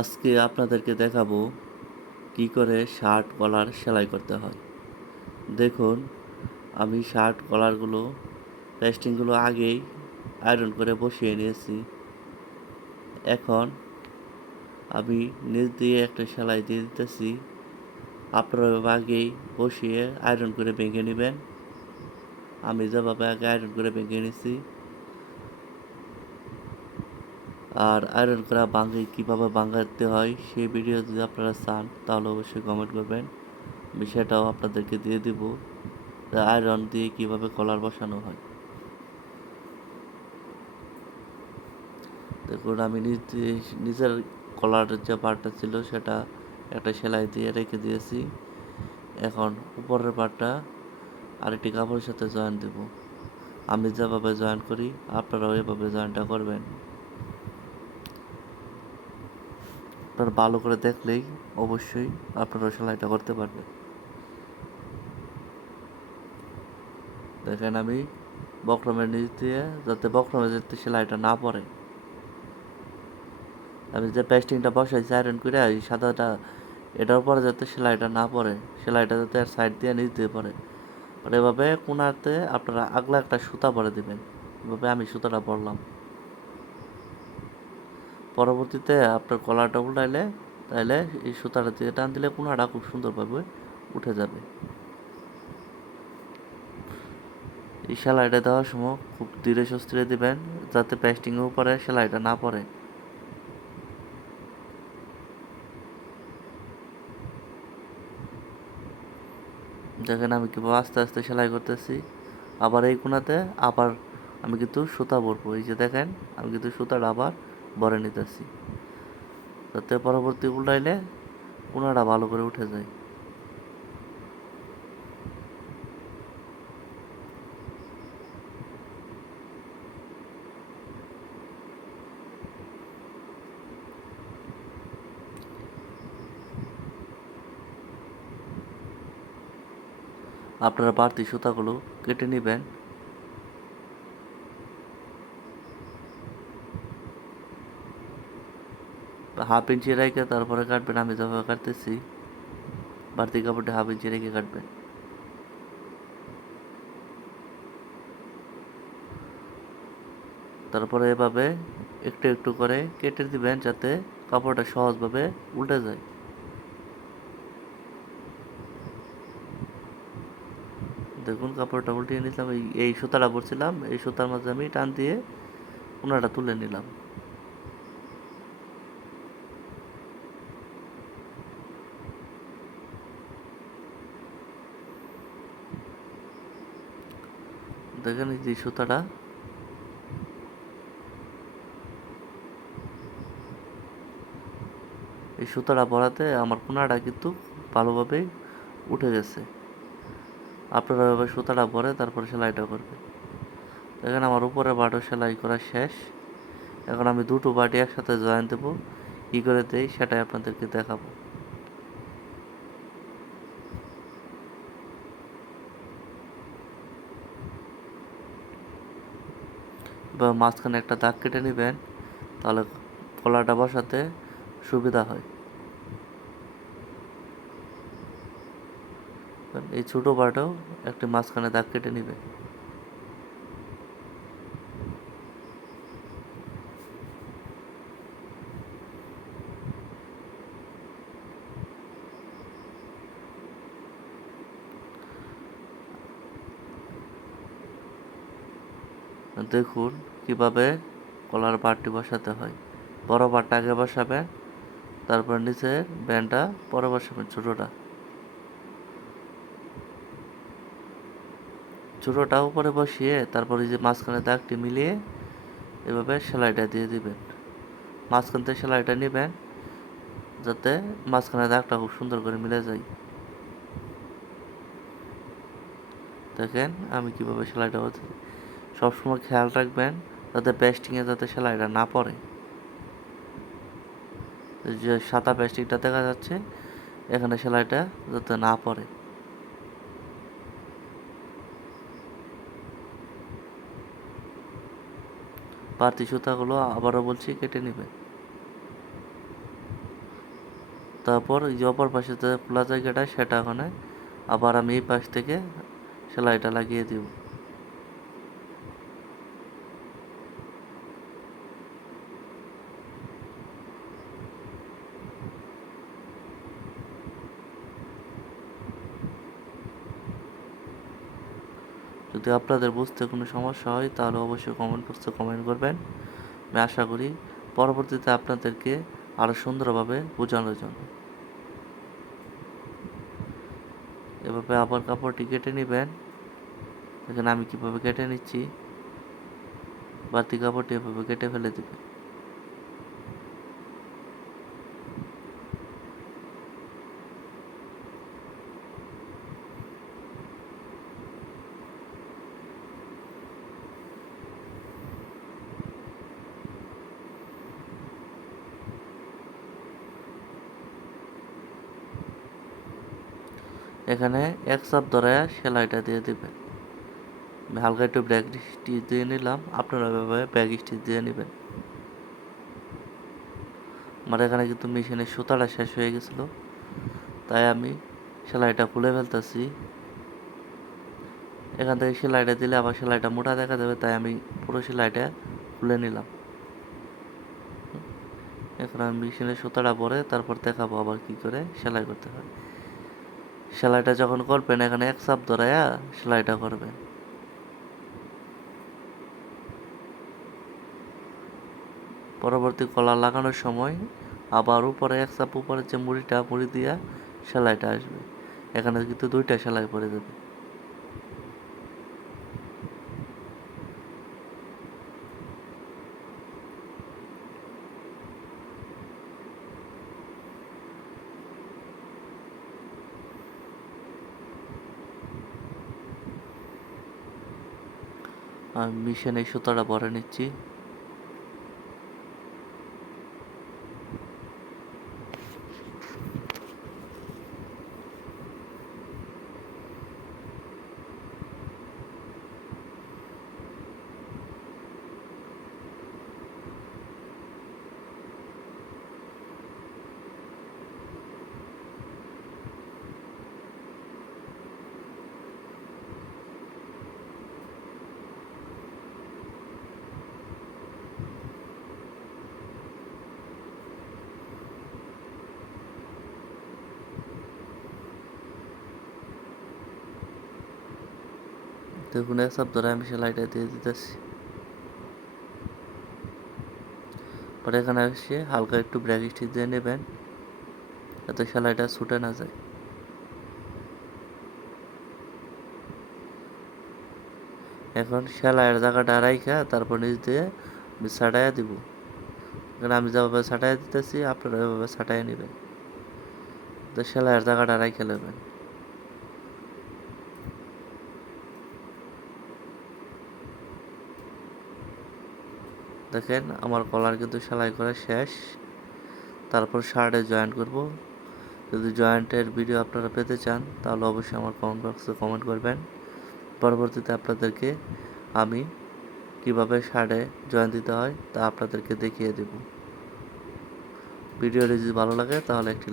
আজকে আপনাদেরকে দেখাবো কি করে শার্ট কলার সেলাই করতে হয়। দেখুন, আমি শার্ট কলারগুলো পেস্টিংগুলো আগেই আয়রন করে বসিয়ে নিয়েছি। এখন আমি নিচ দিয়ে একটা সেলাই দিয়ে দিতেছি। আপনারা আগেই বসিয়ে আয়রন করে ভেঙে নেবেন। আমি যেভাবে আগে আয়রন করে ভেঙে নিছি, আর আয়রন করা কীভাবে ভাঙাতে হয় সেই ভিডিও যদি আপনারা চান তাহলে অবশ্যই কমেন্ট করবেন। আমি সেটাও আপনাদেরকে দিয়ে দিব, আয়রন দিয়ে কিভাবে কলার বসানো হয়। দেখুন, আমি নিজের কলারের যে পার্টটা ছিল সেটা একটা সেলাই দিয়ে রেখে দিয়েছি। এখন উপরের পার্টটা আরেকটি কাপড়ের সাথে জয়েন দেব। আমি যেভাবে জয়েন করি আপনারাও এভাবে জয়েনটা করবেন। আপনারা ভালো করে দেখলেই অবশ্যই আপনারা সেলাইটা করতে পারবেন। দেখেন, আমি বক্রমের নিচ দিয়ে যাতে বক্রমে যাতে সেলাইটা না পড়ে, আমি যে পেস্টিংটা বসাইছি আয়রন করে এই সাদাটা এটার উপরে যাতে সেলাইটা না পড়ে, সেলাইটা যাতে সাইড দিয়ে নিচ দিয়ে পড়ে, আর এভাবে কোনাতে আপনারা আগলা একটা সুতা পরে দিবেন। এভাবে আমি সুতাটা পরলাম। পরবর্তীতে আপনার কলারটা উল্টাইলে তাইলে এই সুতাটা দিয়ে টান দিলে কোনাটা খুব সুন্দরভাবে উঠে যাবে। এই সেলাইটা দেওয়ার সময় খুব ধীরে সুস্থিরে দিবেন যাতে পেস্টিংয়ের উপরে সেলাইটা না পড়ে। দেখেন, আমি কীভাবে আস্তে আস্তে সেলাই করতেছি। আবার এই কোনাতে আবার আমি কিন্তু সুতা ভরবো। এই যে দেখেন, আমি কিন্তু সুতাটা আবার ভরে নিতেছি যাতে পরবর্তী উল্টাইলে কোনাটা ভালো করে উঠে যায়। আপনারা বাড়তি সুতাগুলো কেটে নেবেন। হাফ ইঞ্চি রেখে তারপরে কাটবেন। আমি যেভাবে কাটতেছি বাড়তি কাপড়টা হাফ ইঞ্চি রেখে কাটবেন। তারপরে এভাবে একটু একটু করে কেটে দিবেন যাতে কাপড়টা সহজভাবে উল্টে যায়। দেখুন, কাপড়টা উল্টিয়ে নিলাম। এই সুতাটা পরছিলাম, এই সুতার মাঝে আমি টান দিয়ে কোনাটা তুলে নিলাম। দেখেন, এই যে সুতাটা, এই সুতাটা পরাতে আমার কোনাটা কিন্তু ভালোভাবে উঠে গেছে। আপনারা এভাবে সুতাটা পরে তারপরে সেলাইটা করবেন। দেখেন, আমার উপরে বাটও সেলাই করা শেষ। এখন আমি দুটো বাটি একসাথে জয়েন দেবো। কী করে দেই সেটাই আপনাদেরকে দেখাবো। এবার মাঝখানে একটা দাগ কেটে নেবেন, তাহলে কলারটা বসাতে সুবিধা হয়। এই ছোটো বাটাও একটি মাঝখানে দাগ কেটে নেবে। দেখুন কিভাবে কলার পাটটি বসাতে হয়। বড় পাটটা আগে বসাবেন, তারপর নিচে ব্যান্ডটা পরে বসাবেন। ছোটোটা উপরে বসিয়ে তারপর এই যে মাঝখানে দাগটি মিলিয়ে এভাবে সেলাইটা দিয়ে দিবেন। মাঝখান থেকে সেলাইটা নেবেন যাতে মাঝখানে দাগটা খুব সুন্দর করে মিলে যায়। দেখেন আমি কিভাবে সেলাইটা করছি। সবসময় খেয়াল রাখবেন যাতে পেস্টিংয়ে যাতে সেলাইটা না পড়ে। যে সাদা পেস্টিংটা দেখা যাচ্ছে এখানে সেলাইটা যাতে না পড়ে। বাড়তি সুতাগুলো আবারও বলছি কেটে নেবেন। তারপর এই যে অপর পাশে যে খোলা জায়গাটা সেটা ওখানে আবার আমি এই পাশ থেকে সেলাইটা লাগিয়ে দিব। যদি আপনাদের বুঝতে কোনো সমস্যা হয় তাহলে অবশ্যই কমেন্ট বক্সে কমেন্ট করবেন। আমি আশা করি পরবর্তীতে আপনাদেরকে আরও সুন্দরভাবে বোঝানোর জন্য। এভাবে আবার কাপড়টি কেটে নেবেন। এখানে আমি কিভাবে কেটে নিচ্ছি, বাড়তি কাপড়টি এভাবে কেটে ফেলে দিবেন। এখানে এক চাপ ধরে সেলাইটা দিয়ে দিবেন। আমি হালকা একটু ব্যাক স্টিচ দিয়ে নিলাম, আপনারা এভাবে ব্যাক স্টিচ দিয়ে নেবেন। আমার এখানে কিন্তু মেশিনের সুতাটা শেষ হয়ে গেছিল, তাই আমি সেলাইটা খুলে ফেলতেছি। এখান থেকে সেলাইটা দিলে আবার সেলাইটা মোটা দেখা যাবে, তাই আমি পুরো সেলাইটা খুলে নিলাম। এখন আমি মেশিনের সুতাটা ভরে তারপর দেখাবো আবার কি করে সেলাই করতে হয়। সেলাইটা যখন করবেন এখানে এক চাপ ধরাইয়া সেলাইটা করবেন। পরবর্তী কলার লাগানোর সময় আবার উপরে এক চাপ উপরে যে মুড়ি দিয়া সেলাইটা আসবে। এখানে কিন্তু দুইটা সেলাই পড়ে যাবে। আমি মেশিনে সুতাটা ভরে নিচ্ছি। দেখুন এক চাপ ধরে আমি সেলাইটা দিয়ে দিতেছি। পরে এখানে এসে হালকা একটু ব্যাক স্টিচ দিয়ে নেবেন, যাতে সেলাইটা ছুটে না যায়। এখন সেলাইয়ের জায়গাটা রাইখা তারপর নিচ দিয়ে আমি ছাটাইয়া দিব। এখানে আমি যেভাবে ছাটাইয়া দিতেছি আপনারা এভাবে ছাটাইয়া নেবেন, তো সেলাইয়ের জায়গাটা রাইখে নেবেন। দেখেন আমার কলার কিন্তু সেলাই করা শেষ। তারপর শার্টে জয়েন্ট করব। যদি জয়েন্টের ভিডিও আপনারা পেতে চান তাহলে অবশ্যই আমার কমেন্ট বক্সে কমেন্ট করবেন। পরবর্তীতে আপনাদেরকে আমি কিভাবে শার্টে জয়েন্ট দিতে হয় তা আপনাদেরকে দেখিয়ে দেব। ভিডিওটি যদি ভালো লাগে তাহলে একটি লাইক